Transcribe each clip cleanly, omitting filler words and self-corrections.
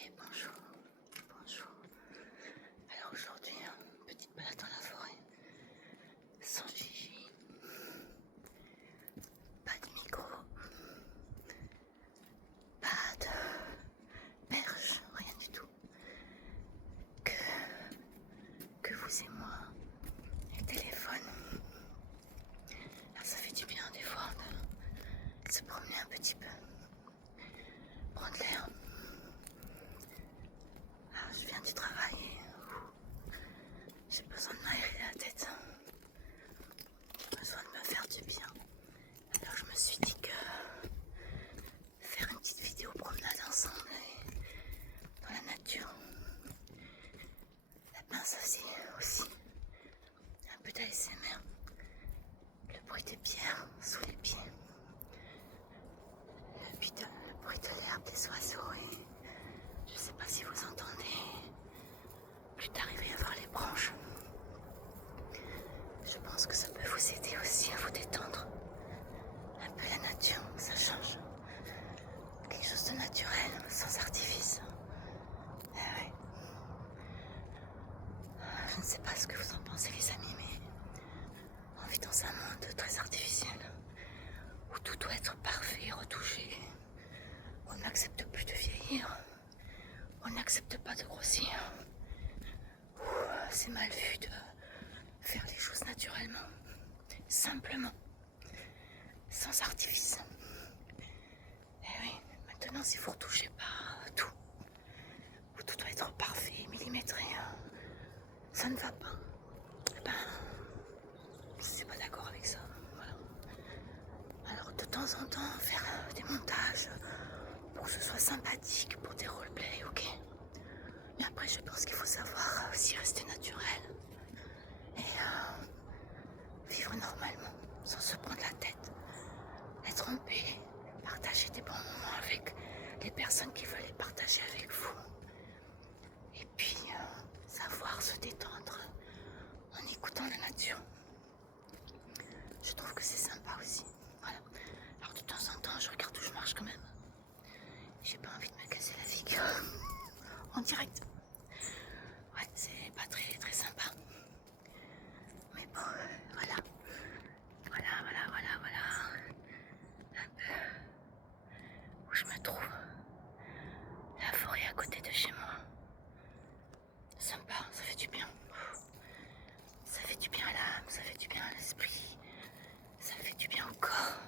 Et bonjour, bonjour. Alors aujourd'hui, petite balade dans la forêt, sans Gigi, pas de micro, pas de perche, rien du tout. Que vous et moi, et le téléphone. Alors ça fait du bien des fois de se promener un petit peu, prendre l'air. Alors je viens du travail et j'ai besoin de m'aérer la tête. J'ai besoin de me faire du bien. Alors je me suis dit que faire une petite vidéo promenade ensemble dans la nature, la pince aussi, un peu d'ASMR, le bruit des pierres sous les pieds, le bruit de l'herbe, des oiseaux et je sais pas si vous entendez, plus tard il va y avoir les branches. Je pense que ça peut vous aider aussi à vous détendre. Un peu la nature, ça change. Quelque chose de naturel, sans artifice. Eh ouais. Je ne sais pas ce que vous en pensez les amis, mais on vit dans un monde très artificiel, où tout doit être parfait, retouché. On n'accepte plus de vieillir, on n'accepte pas de grossir. C'est mal vu de faire les choses naturellement, simplement, sans artifice. Eh oui, maintenant si vous retouchez pas tout, où tout doit être parfait, millimétré, ça ne va pas. Eh ben, je suis pas d'accord avec ça. Voilà. Alors de temps en temps, faire des montages pour que ce soit sympathique, pour des roleplays, ok. Mais après, je pense qu'il faut savoir aussi rester naturel et vivre normalement, sans se prendre la tête, être en paix, partager des bons moments avec les personnes qui veulent les partager avec vous. Et puis, savoir se détendre en écoutant la nature. Je trouve que c'est sympa aussi. Voilà. Alors de temps en temps, je regarde où je marche quand même. J'ai pas envie de me casser la figure en direct. Ouais, c'est pas très très sympa. Mais bon, voilà. Voilà. Un peu où je me trouve. La forêt à côté de chez moi. Sympa, ça fait du bien. Ça fait du bien à l'âme, ça fait du bien à l'esprit. Ça fait du bien au corps.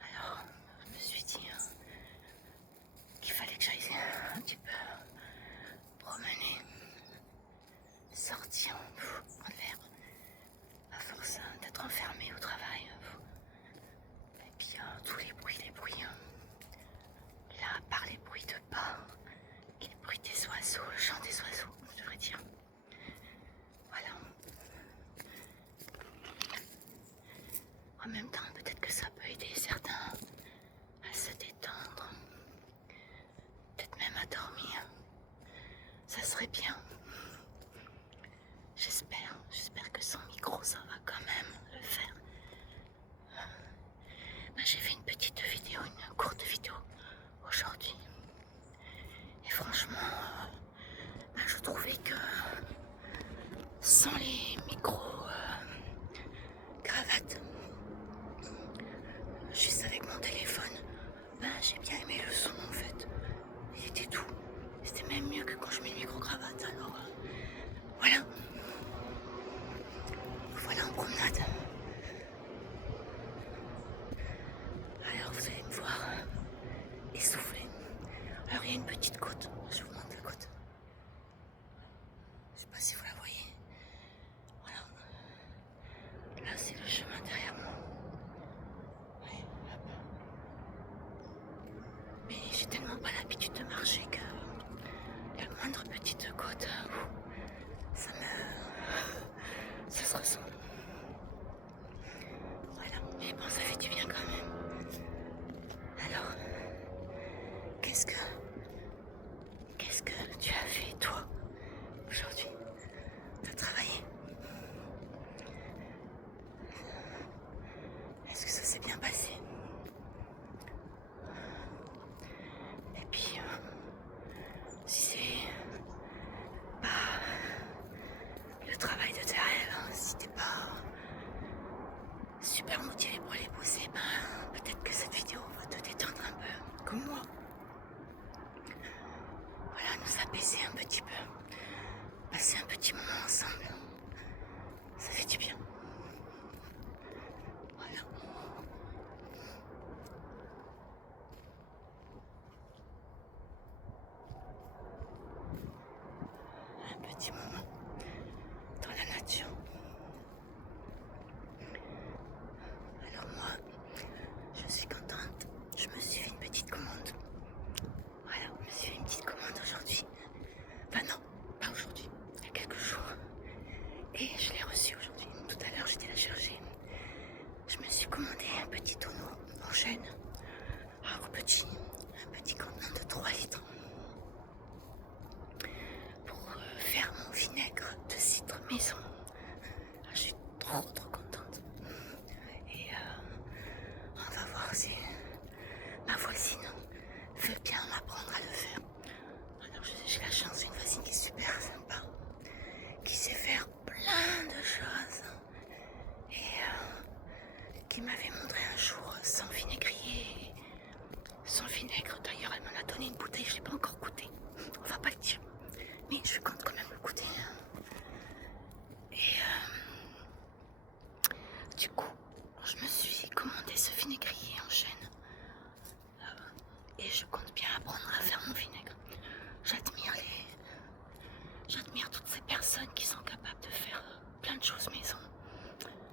Alors, je me suis dit qu'il fallait que j'aille un petit peu promener, sortir, prendre l'air, à force d'être enfermé au travail. Et puis tous les bruits, là, à part les bruits de pas, les bruits des oiseaux, le chant des oiseaux, je devrais dire. Voilà. En même temps, peut-être que ça peut aider certains à se détendre, peut-être même à dormir. Ça serait bien. J'espère que sans micro, ça va quand même le faire. J'ai fait une petite vidéo, une courte vidéo aujourd'hui. Et franchement, je trouvais que sans les micros cravates, juste avec mon téléphone, j'ai bien aimé le son en fait. Il était doux. C'était même mieux que quand je mets le micro cravate. Alors voilà. Voilà en promenade. Alors vous allez me voir essoufflé. Alors il y a une petite côte. Je vous montre la côte. Je sais pas si vous la voyez. Voilà. Là c'est le chemin derrière moi. Ouais, hop. Mais j'ai tellement pas l'habitude de marcher que la moindre petite côte, ça se ressent. Voilà. Mais bon, ça fait du bien quand même. Alors, qu'est-ce que tu as fait toi aujourd'hui? T'as travaillé? Est-ce que ça s'est bien passé? Et puis s'amuser un petit peu, passer un petit moment ensemble. Ça fait du bien. Voilà. Un petit moment dans la nature. Alors moi, je suis contente. Je me suis fait une petite commande. Voilà, je me suis fait une petite commande aujourd'hui. Enfin non, pas aujourd'hui, il y a quelques jours. Et je l'ai reçue aujourd'hui. Tout à l'heure, j'étais la chercher. Je me suis commandé un petit tonneau en chêne. Alors un petit contenant de 3 litres. Pour faire mon vinaigre de cidre maison. Ah, je suis trop contente. Et on va voir si ma voisine veut bien m'apprendre à le faire. Alors j'ai la chance d'une voisine qui est super sympa, qui sait faire plein de choses et qui m'avait montré un jour son vinaigrier. Son vinaigre, d'ailleurs, elle m'en a donné une bouteille, je ne l'ai pas encore goûté. On va pas le dire, mais je compte quand même le goûter. Et du coup, je me suis commandé ce vinaigrier en chêne. Et je compte bien apprendre à faire mon vinaigre. J'admire toutes ces personnes qui sont capables de faire plein de choses maison.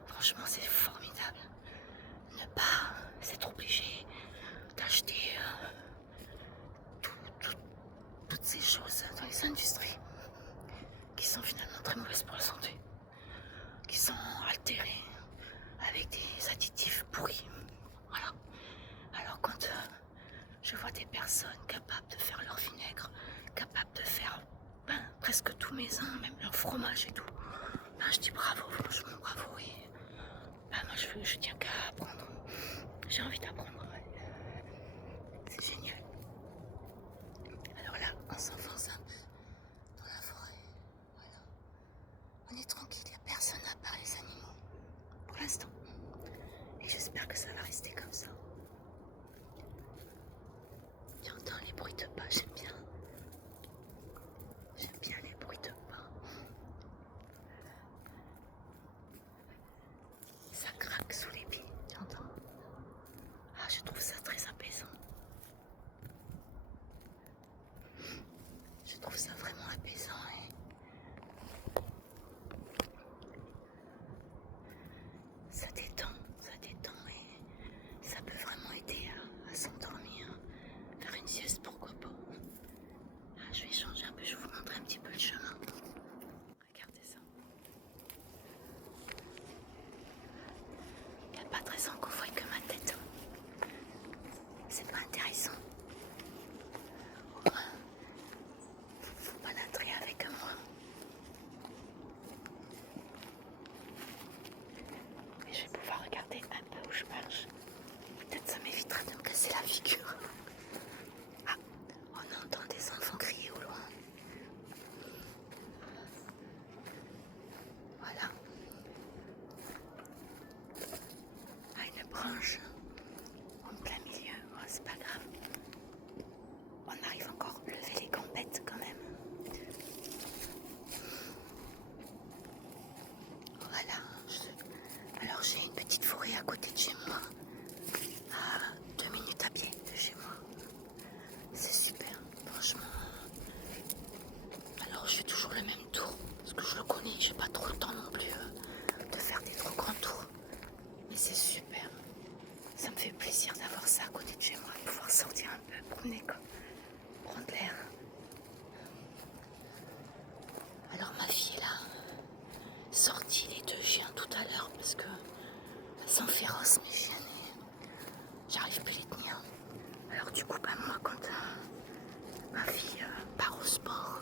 Franchement, c'est formidable. Ne pas s'être obligé d'acheter toutes ces choses dans les industries qui sont finalement très mauvaises pour la santé, qui sont altérées avec des additifs pourris. Voilà. Alors quand je vois des personnes capables de faire leur vinaigre, capables de faire presque tout maison, même leur fromage et tout, je dis bravo, franchement bravo. Et moi je tiens qu'à apprendre. J'ai envie d'apprendre. C'est génial. Alors là, on s'enfonce un peu dans la forêt. Voilà. On est tranquille, il n'y a personne à part les animaux. Pour l'instant. Et j'espère que ça va rester comme ça. J'entends les bruits de pas, j'aime bien. J'aime bien les bruits de pas. Ça craque sous les pieds, tu entends? Ah, je trouve ça très apaisant. Je trouve ça vraiment apaisant. Ça détend et ça peut vraiment aider à s'endormir, faire une sieste, pourquoi pas. Je vais changer un peu, je vais vous montrer un petit peu le chemin. Regardez ça. Il n'y a pas de raison qu'on voie que ma tête. C'est pas intéressant. Au moins, faut balâtrer avec moi. Et je vais pouvoir regarder un peu où je marche. Peut-être ça m'évitera de me casser la figure. Ah, on entend des enfants crier au loin. Voilà. Une branche en plein milieu. Oh, c'est pas grave. On arrive encore à lever les gambettes quand même. Voilà. Alors j'ai une petite forêt à côté de chez moi. À 2 minutes à pied de chez moi. C'est super, franchement. Alors je fais toujours le même tour. Parce que je le connais, j'ai pas trop le temps non plus de faire des trop grands tours. Mais c'est super. Ça me fait plaisir d'avoir ça à côté de chez moi. De pouvoir sortir un peu, promener quoi. Prendre l'air. Alors ma fille est là. Sorti les 2 chiens tout à l'heure parce que elles sont féroces mes chiens et j'arrive plus à les tenir. Alors du coup moi quand ma fille part au sport,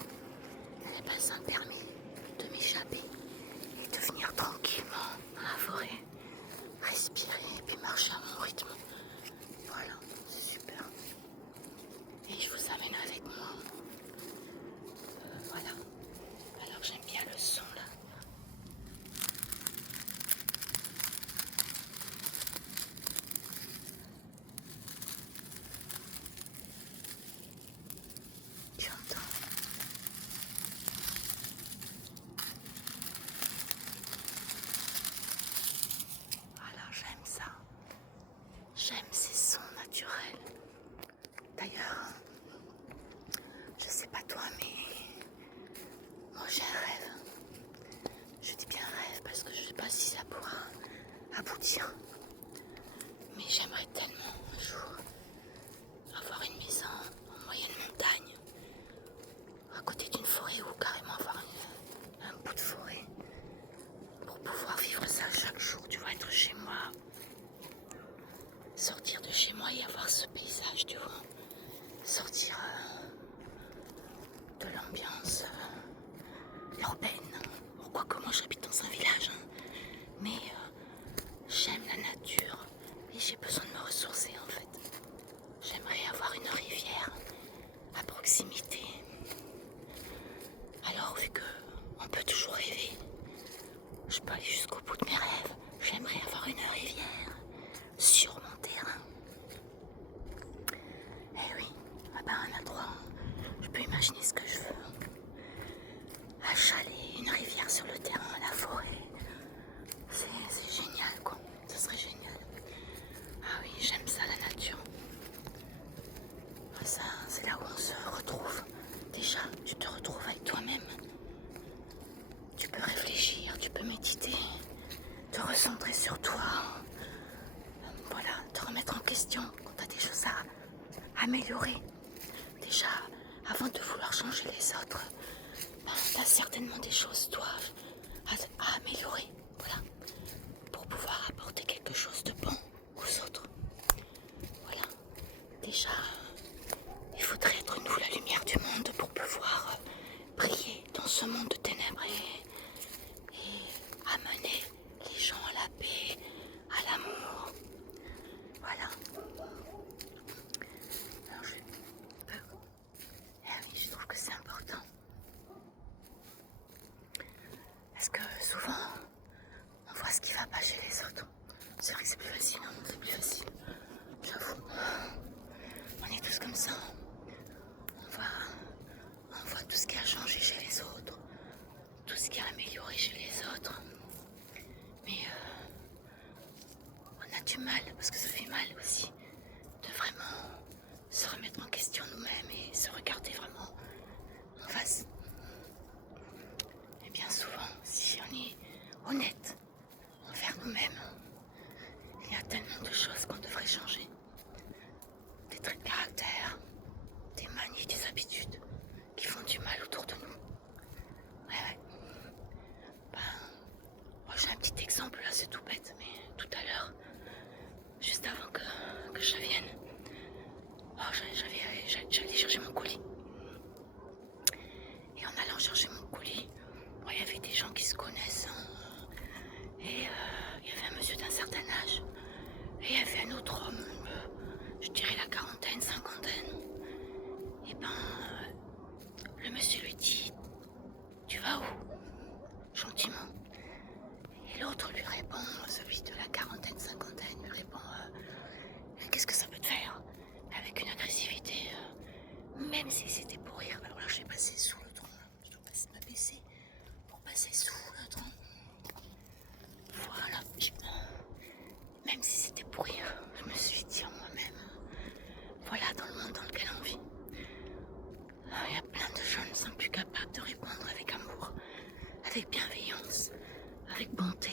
ça me permet de m'échapper et de venir tranquillement dans la forêt, respirer et puis marcher à mon rythme. Voilà, c'est super. Et je vous amène avec moi. Voilà. Alors j'aime bien le son là. Tu entends? aboutir. Mais j'aimerais tellement un jour avoir une maison en moyenne montagne, à côté d'une forêt ou carrément avoir un bout de forêt pour pouvoir vivre ça chaque jour. Tu vois, être chez moi, sortir de chez moi et avoir ce paysage, tu vois, sortir de l'ambiance urbaine. Pourquoi que moi j'habite dans un village, hein. Mais j'aime la nature et j'ai besoin de me ressourcer en fait. J'aimerais avoir une rivière à proximité. Alors vu que on peut toujours rêver, je peux aller jusqu'au bout de mes rêves. J'aimerais avoir une rivière sur mon terrain. Eh oui, un endroit où je peux imaginer ce que je veux. Un chalet, une rivière sur le terrain, la forêt. C'est génial quoi, ce serait génial. Ah oui, j'aime ça la nature. Ça, c'est là où on se retrouve. Déjà, tu te retrouves avec toi-même. Tu peux réfléchir, tu peux méditer, te recentrer sur toi. Voilà, te remettre en question quand tu as des choses à améliorer. Déjà, avant de vouloir changer les autres, tu as certainement des choses, toi, à améliorer. Voilà, pour pouvoir apporter quelque chose de bon aux autres. Voilà, déjà, il faudrait être nous la lumière du monde pour pouvoir briller dans ce monde de ténèbres et amener les gens à la paix, à l'amour. Voilà. Alors je trouve que c'est important. Parce que souvent, on voit ce qui va pas chez les autres. C'est vrai que c'est plus facile, hein, c'est plus facile. J'avoue. On est tous comme ça. On voit tout ce qui a changé chez les autres, tout ce qui a amélioré chez les autres. Mais on a du mal, parce que ça fait mal aussi, de vraiment se remettre en question nous-mêmes et se regarder vraiment en face. Et bien souvent, si on est honnête envers nous-mêmes, il y a tellement de choses qu'on devrait changer. Des traits de caractère, des manies, des habitudes qui font du mal autour de nous. Ouais. Moi j'ai un petit exemple là, c'est tout bête, mais tout à l'heure, juste avant que je vienne, j'allais chercher mon colis. Et en allant chercher mon colis, il y avait des gens qui se connaissent. Hein, et il y avait un monsieur d'un certain âge. Et il y avait un autre homme, je dirais la quarantaine, cinquantaine. Et le monsieur lui dit, tu vas où? Gentiment. Et l'autre lui répond, celui de la quarantaine, cinquantaine, lui répond, qu'est-ce que ça peut te faire? Avec une agressivité, même si c'était pour rire. Alors là, je vais passer sous le tronc. Je dois me baisser pour passer sous le tronc. Voilà. Même si c'était pour rire, je me suis dit en moi-même, voilà dans le monde dans lequel on vit. Il y a plein de gens qui ne sont plus capables de répondre avec amour, avec bienveillance, avec bonté.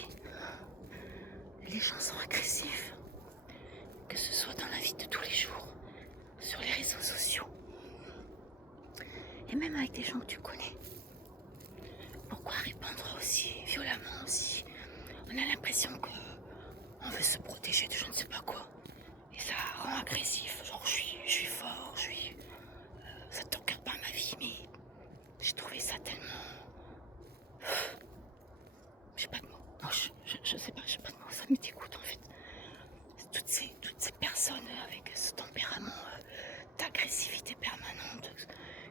Les gens sont agressifs, que ce soit dans la vie de tous les jours, sur les réseaux sociaux, et même avec des gens que tu connais. Pourquoi répondre aussi violemment aussi? On a l'impression qu'on veut se protéger de je ne sais pas quoi. Et ça rend agressif, genre je suis fort, ça ne te regarde pas ma vie, mais j'ai trouvé ça tellement... J'ai pas de mots. Non, je sais pas, j'ai pas de mots, ça me dégoûte en fait. Toutes ces personnes avec ce tempérament d'agressivité permanente,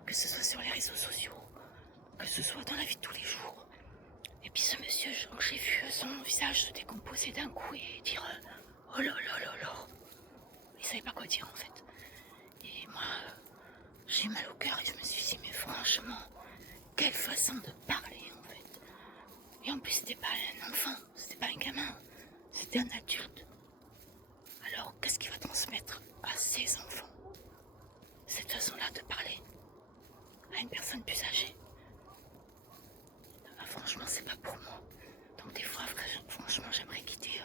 que ce soit sur les réseaux sociaux, que ce soit dans la vie de tous les jours. Et puis ce monsieur, j'ai vu son visage se décomposer d'un coup et dire oh là là là là. Il savait pas quoi dire en fait. Et moi, j'ai mal au cœur et je me suis dit mais franchement, quelle façon de parler en fait. Et en plus c'était pas un enfant, c'était pas un gamin, c'était un adulte. Alors qu'est-ce qu'il va transmettre à ses enfants? Cette façon-là de parler à une personne plus âgée. Franchement c'est pas pour moi. Donc des fois franchement j'aimerais quitter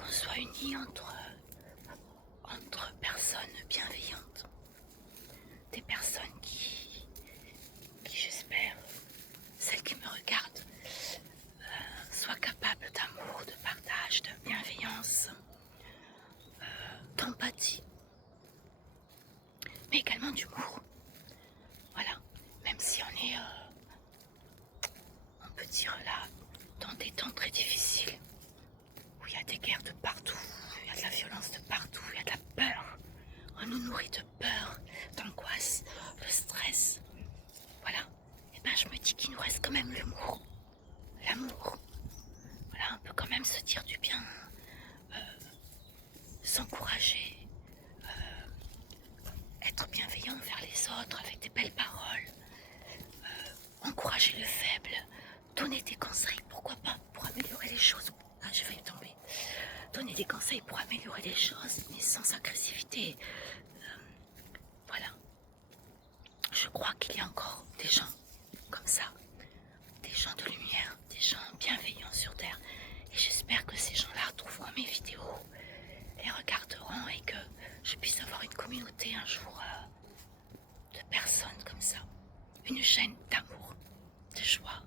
qu'on soit unis entre personnes bienveillantes, des personnes qui j'espère, celles qui me regardent, soient capables d'amour, de partage, de bienveillance, d'empathie, mais également d'humour. Voilà, même si on peut dire là, dans des temps très difficiles, où il y a des guerres de partout, il y a de la violence de partout, il y a de la peur. On nous nourrit de peur, d'angoisse, de stress. Voilà. Et ben je me dis qu'il nous reste quand même l'humour, l'amour. Voilà, on peut quand même se dire du bien, s'encourager, être bienveillant envers les autres avec des belles paroles, encourager le faible, donner des conseils, pourquoi pas, pour améliorer les choses. Ah, j'ai failli tomber. Donner des conseils pour améliorer les choses, mais sans agressivité. Voilà. Je crois qu'il y a encore des gens comme ça, des gens de lumière, des gens bienveillants sur Terre. Et j'espère que ces gens-là trouveront mes vidéos, les regarderont et que je puisse avoir une communauté un jour de personnes comme ça. Une chaîne d'amour, de joie,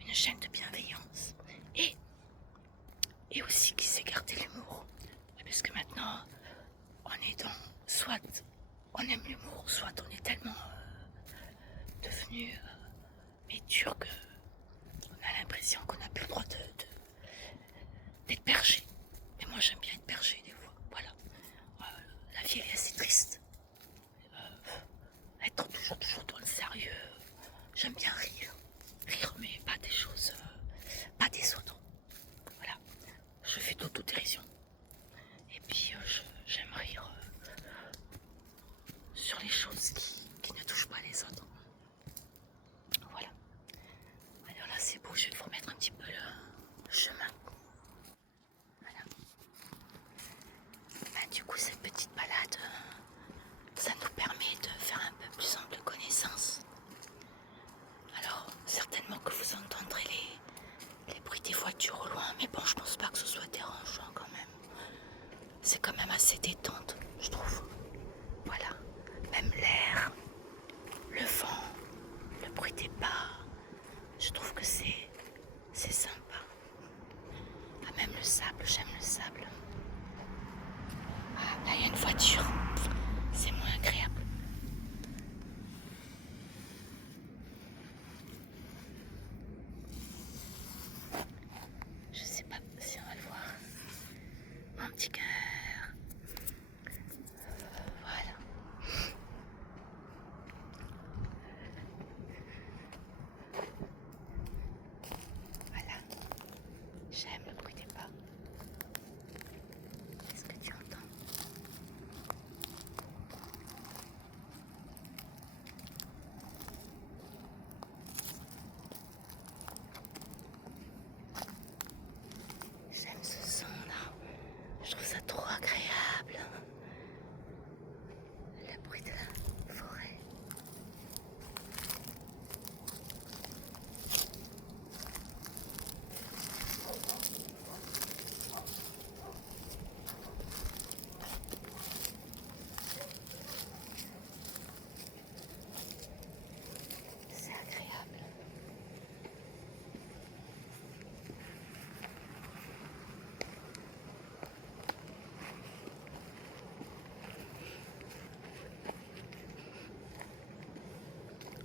une chaîne de bienveillance. Et aussi qui sait garder l'humour. Parce que maintenant, on est dans... Soit on aime l'humour, soit on est tellement devenu mais dur que on a l'impression qu'on n'a plus le droit d'être perché. Et moi j'aime bien être perché des fois. Voilà. La vie elle est assez triste. Être toujours dans le sérieux. J'aime bien rire. Rire mais pas des choses, pas des autres. Voilà. Je fais d'autodérision. Et puis j'aime rire sur les choses qui ne touchent pas les autres. Voilà. Alors là c'est beau, je vais vous remettre un petit peu le chemin. Voilà. Du coup cette petite balade, ça nous permet de faire un peu plus ample connaissance. Alors certainement que vous entendrez les bruits des voitures au loin, mais bon je pense pas que ce soit dérangeant quand même. C'est quand même assez détente, je trouve. Voilà. Même l'air, le vent, le bruit des pas, je trouve que c'est sympa. Ah, même le sable, j'aime le sable. Ah, là il y a une voiture, c'est moins agréable. Je sais pas si on va le voir. Mon petit cœur. Voilà. Voilà. J'aime le bruit des pas. Qu'est-ce que tu entends? J'aime ce son-là. Je trouve ça trop agréable. Le bruit de la forêt. C'est agréable.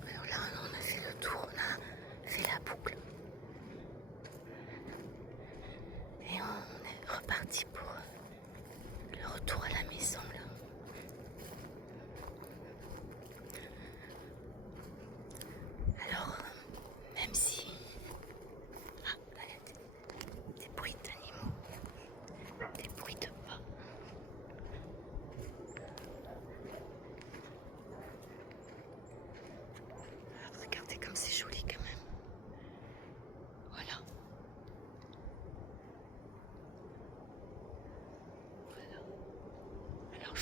Alors là, on a fait le tour, on a fait la boucle. Et on est reparti pour le retour à la maison là. Alors, même si... Ah, là, il y a des bruits d'animaux, des bruits de pas. Regardez comme c'est joli quand même. Voilà. Voilà. Alors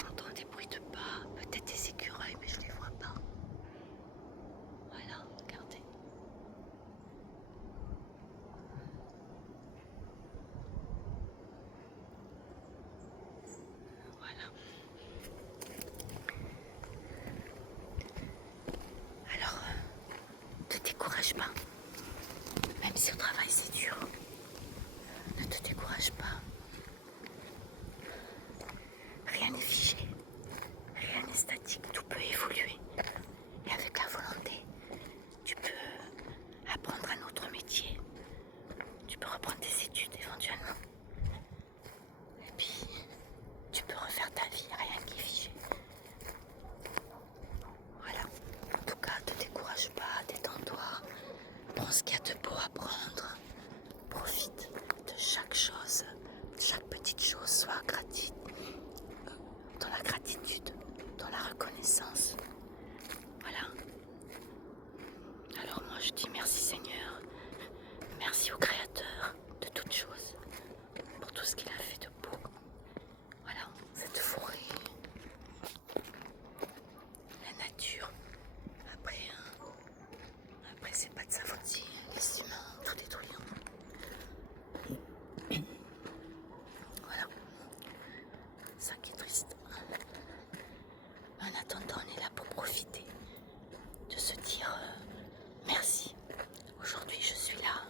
décourage pas. Rien n'est figé, rien n'est statique, tout peut évoluer. Et avec la volonté, tu peux apprendre un autre métier. Tu peux reprendre tes études éventuellement. Et puis, tu peux refaire ta vie, rien qui est figé. Voilà. En tout cas, ne te décourage pas, détends-toi. Prends ce qu'il y a de beau à prendre. Profite de chaque chose, chaque petite chose, sois dans la gratitude, dans la reconnaissance. Voilà. Alors moi je dis merci Seigneur, merci au Créateur de toutes choses, pour tout ce qu'il a fait de beau. Voilà, cette forêt, la nature. Après c'est pas de sa faute si les humains ont tout détruit. Voilà, ça qui est triste. En attendant, on est là pour profiter, de se dire merci. Aujourd'hui je suis là,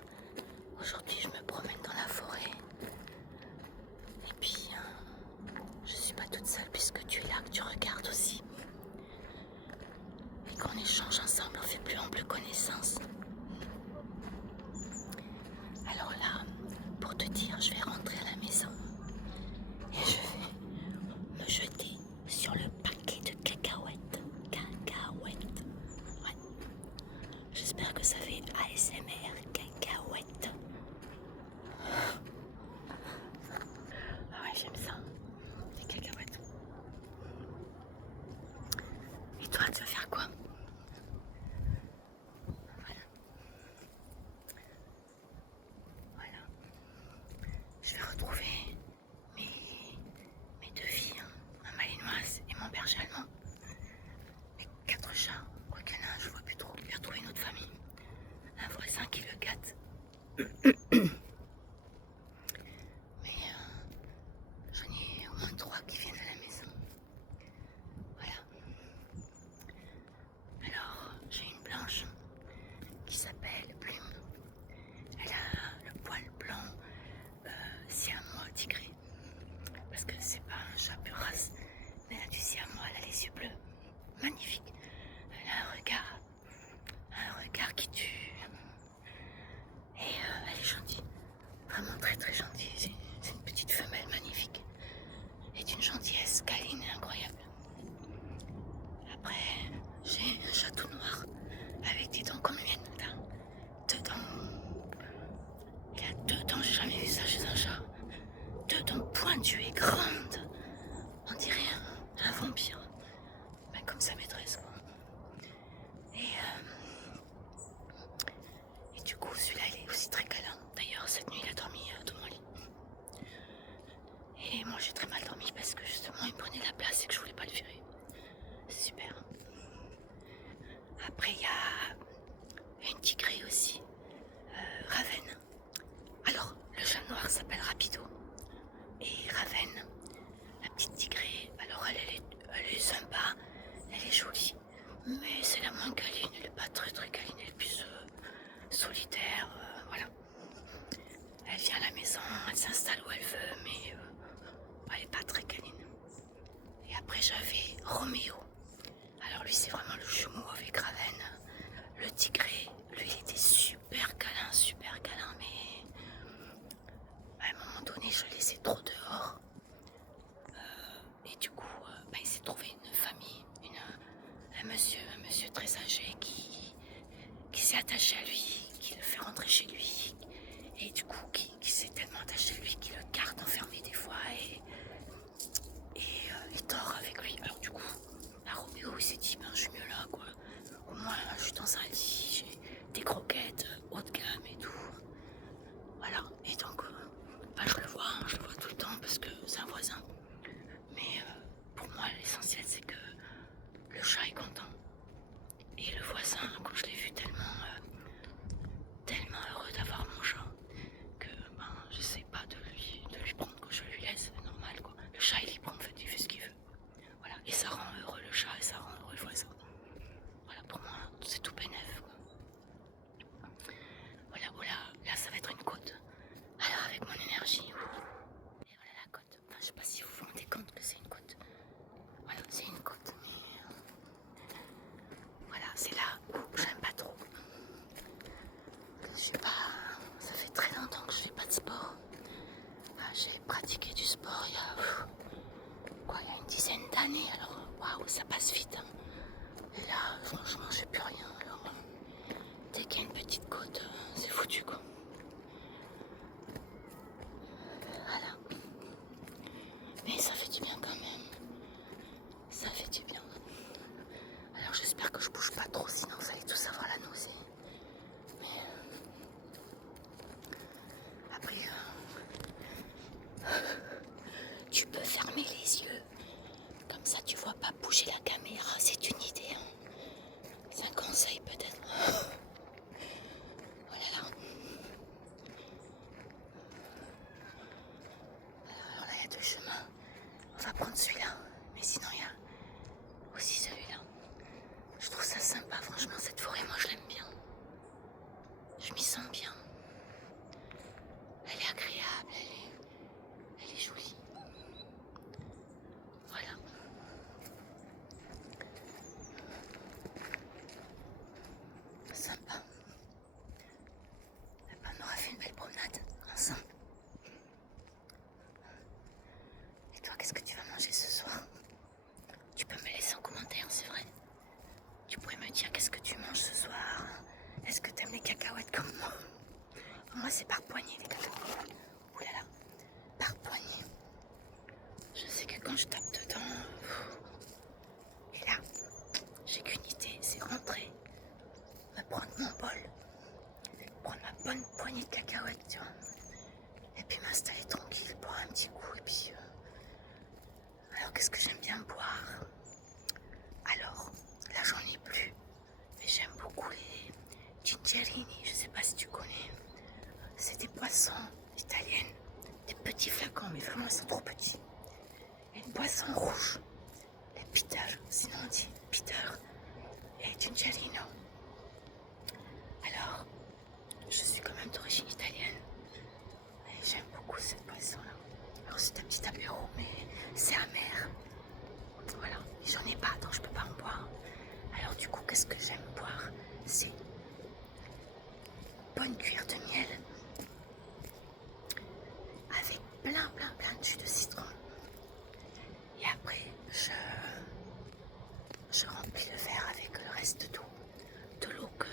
aujourd'hui je me promène dans la forêt. Et puis je suis pas toute seule puisque tu es là, que tu regardes aussi. Et qu'on échange ensemble, on fait plus ample connaissance. Alors là, pour te dire, je vais rentrer à la maison et je vais me jeter sur le paquet de cacahuètes. Cacahuètes. Ouais. J'espère que ça fait ASMR, cacahuètes. Ah ouais, j'aime ça. Les cacahuètes. Et toi, tu vas faire quoi? Voilà. Je vais retrouver mes deux filles, ma malinoise et mon berger allemand. Mes 4 chats, quoiqu'il y en a un, je vois plus trop. J'ai retrouvé une autre famille. Un voisin qui le gâte. Mais j'en ai au moins 3 qui viennent à la maison. Voilà. Alors, j'ai une blanche qui s'appelle Plume. Elle a le poil blanc, siamois tigré. Parce que c'est pas un chat pure race, mais elle a du siamois, elle a les yeux bleus. Magnifique. Elle a un regard qui tue. Et elle est gentille. Vraiment très très gentille. C'est une petite femelle magnifique. Et d'une gentillesse câline et incroyable. Après, j'ai un chat tout noir avec des dents comme les miennes. Putain. 2 dents. Il a 2 dents, j'ai jamais vu ça chez un chat. 2 dents pointues et grandes. On dirait un vampire. Ben, comme sa maîtresse, quoi. Et du coup, celui-là, il est aussi très câlin. D'ailleurs, cette nuit, il a dormi dans mon lit. Et moi, j'ai très mal dormi parce que justement, il prenait la place et que je voulais pas le virer. C'est super. Après, il y a une tigrée aussi, Ravenne. Alors, le chat noir s'appelle Rapido. Et Ravenne, la petite tigrée, alors elle est sympa, elle est jolie. Mais c'est la moins câline, elle est pas très très câline, elle est plus solitaire, voilà. Elle vient à la maison, elle s'installe où elle veut, mais elle est pas très câline. Et après j'avais Roméo. Alors lui c'est vraiment le jumeau avec Ravenne. Le tigré, lui il était super câlin, mais à un moment donné je le laissais trop dehors. Et du coup il s'est trouvé une famille, un monsieur très âgé qui s'est attaché à lui, qui le fait rentrer chez lui. Et du coup qui s'est tellement attaché à lui qu'il le garde enfermé des fois et il dort avec lui. Alors du coup, Roméo il s'est dit ben je suis mieux là quoi. Au moins je suis dans un lit, j'ai des croquettes haut de gamme et tout. Voilà. Et donc je le vois tout le temps parce que c'est un voisin. Mais pour moi l'essentiel c'est que le chat est content. Et le voisin, quand je l'ai vu tellement heureux d'avoir mon chat que j'essaie pas de lui prendre quand je lui laisse, c'est normal quoi. Le chat il est libre en fait, il fait ce qu'il veut. Voilà, et ça rend heureux le chat et ça rend heureux le voisin. Voilà, pour moi c'est tout bénef quoi. Voilà, là ça va être une côte. Alors avec mon énergie, j'ai pratiqué du sport il y a, il y a une dizaine d'années, alors waouh, ça passe vite. Hein. Et là, franchement, je sais plus rien. Alors, dès qu'il y a une petite côte, c'est foutu quoi. Voilà. Mais ça fait du bien quand même. Ça fait du bien. Alors j'espère que je bouge pas trop, sinon vous allez tous avoir la nausée. Mais après, tu peux fermer les yeux. Comme ça, tu vois pas bouger la caméra. C'est une idée. Hein. C'est un conseil peut-être. Voilà là. Alors là, il y a deux chemins. On va prendre celui-là. Mais sinon, il y a aussi celui-là. Je trouve ça sympa, franchement, cette forêt, moi je l'aime bien. Je m'y sens bien. Elle est agréable, elle est jolie. Voilà. Sympa. Et ben, on aura fait une belle promenade ensemble. Et toi, qu'est-ce que tu vas manger ce soir? Tu peux me laisser en commentaire, c'est vrai. Tu pourrais me dire qu'est-ce que tu manges ce soir. Est-ce que tu aimes les cacahuètes comme moi? Moi, c'est par poignée les cacahuètes. Ouh là là, par poignée. Je sais que quand je tape dedans, et là, j'ai qu'une idée, c'est rentrer, me prendre mon bol, prendre ma bonne poignée de cacahuètes, tu vois, et puis m'installer tranquille, boire un petit coup, et puis... Alors, qu'est-ce que j'aime bien boire? Alors, là, j'en ai plus, mais j'aime beaucoup les gingerini, je sais pas si tu connais. C'est des boissons italiennes, des petits flacons, mais vraiment, ils sont trop petits. Et une boisson rouge, les bitter, sinon on dit bitter et gingerino. Alors, je suis quand même d'origine italienne et j'aime beaucoup cette boisson-là. Alors c'est un petit apéro, mais c'est amer. Voilà, et j'en ai pas, donc je peux pas en boire. Alors du coup, qu'est-ce que j'aime boire? C'est bonne cuillère de miel avec plein de jus de citron. Et après, je remplis le verre avec le reste d'eau. De l'eau que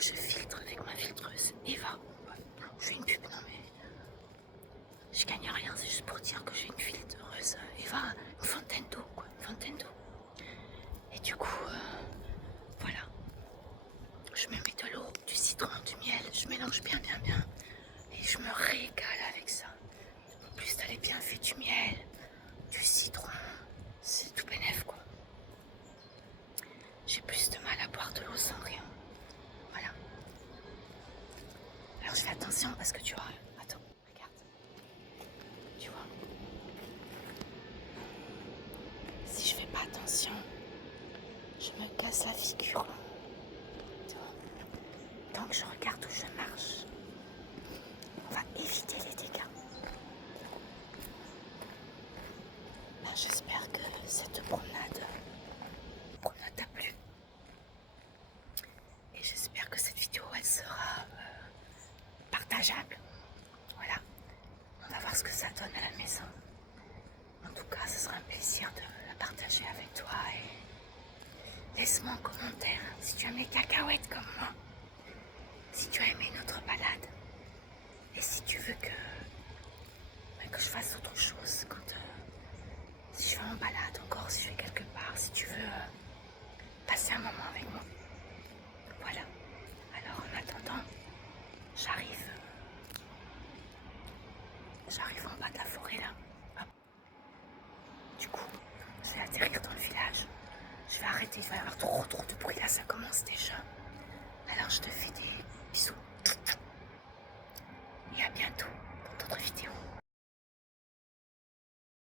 je filtre avec ma filtreuse Eva. Je fais une pub, non mais je gagne rien, c'est juste pour dire que j'ai une filtreuse Eva, une fontaine d'eau quoi, une fontaine d'eau. Et du coup, voilà, je me mets de l'eau, du citron, du miel, je mélange bien et je me régale avec ça. En plus, t'as les bienfaits du miel, du citron, c'est tout bénef quoi. J'ai plus de mal à boire de l'eau sans rien. Voilà. Alors je fais attention parce que tu vois, attends, regarde. Tu vois, si je fais pas attention, je me casse la figure. Tu vois. Donc je regarde où je marche. On va éviter les dégâts. Ben, j'espère que cette promenade t'a plu. Et j'espère que cette vidéo elle sera partageable. Voilà. On va voir ce que ça donne à la maison. En tout cas, ce sera un plaisir de la partager avec toi. Et laisse-moi en commentaire si tu aimes les cacahuètes comme moi. Si tu as aimé notre balade. Et si tu veux que je fasse autre chose si je vais en balade encore, si je vais quelque part, si tu veux passer un moment avec moi. Voilà. Alors en attendant, j'arrive en bas de la forêt là. Hop. Du coup, je vais atterrir dans le village. Je vais arrêter, il va y avoir trop de bruit là, ça commence déjà. Alors je te fais des bisous. Et à bientôt dans d'autres vidéos.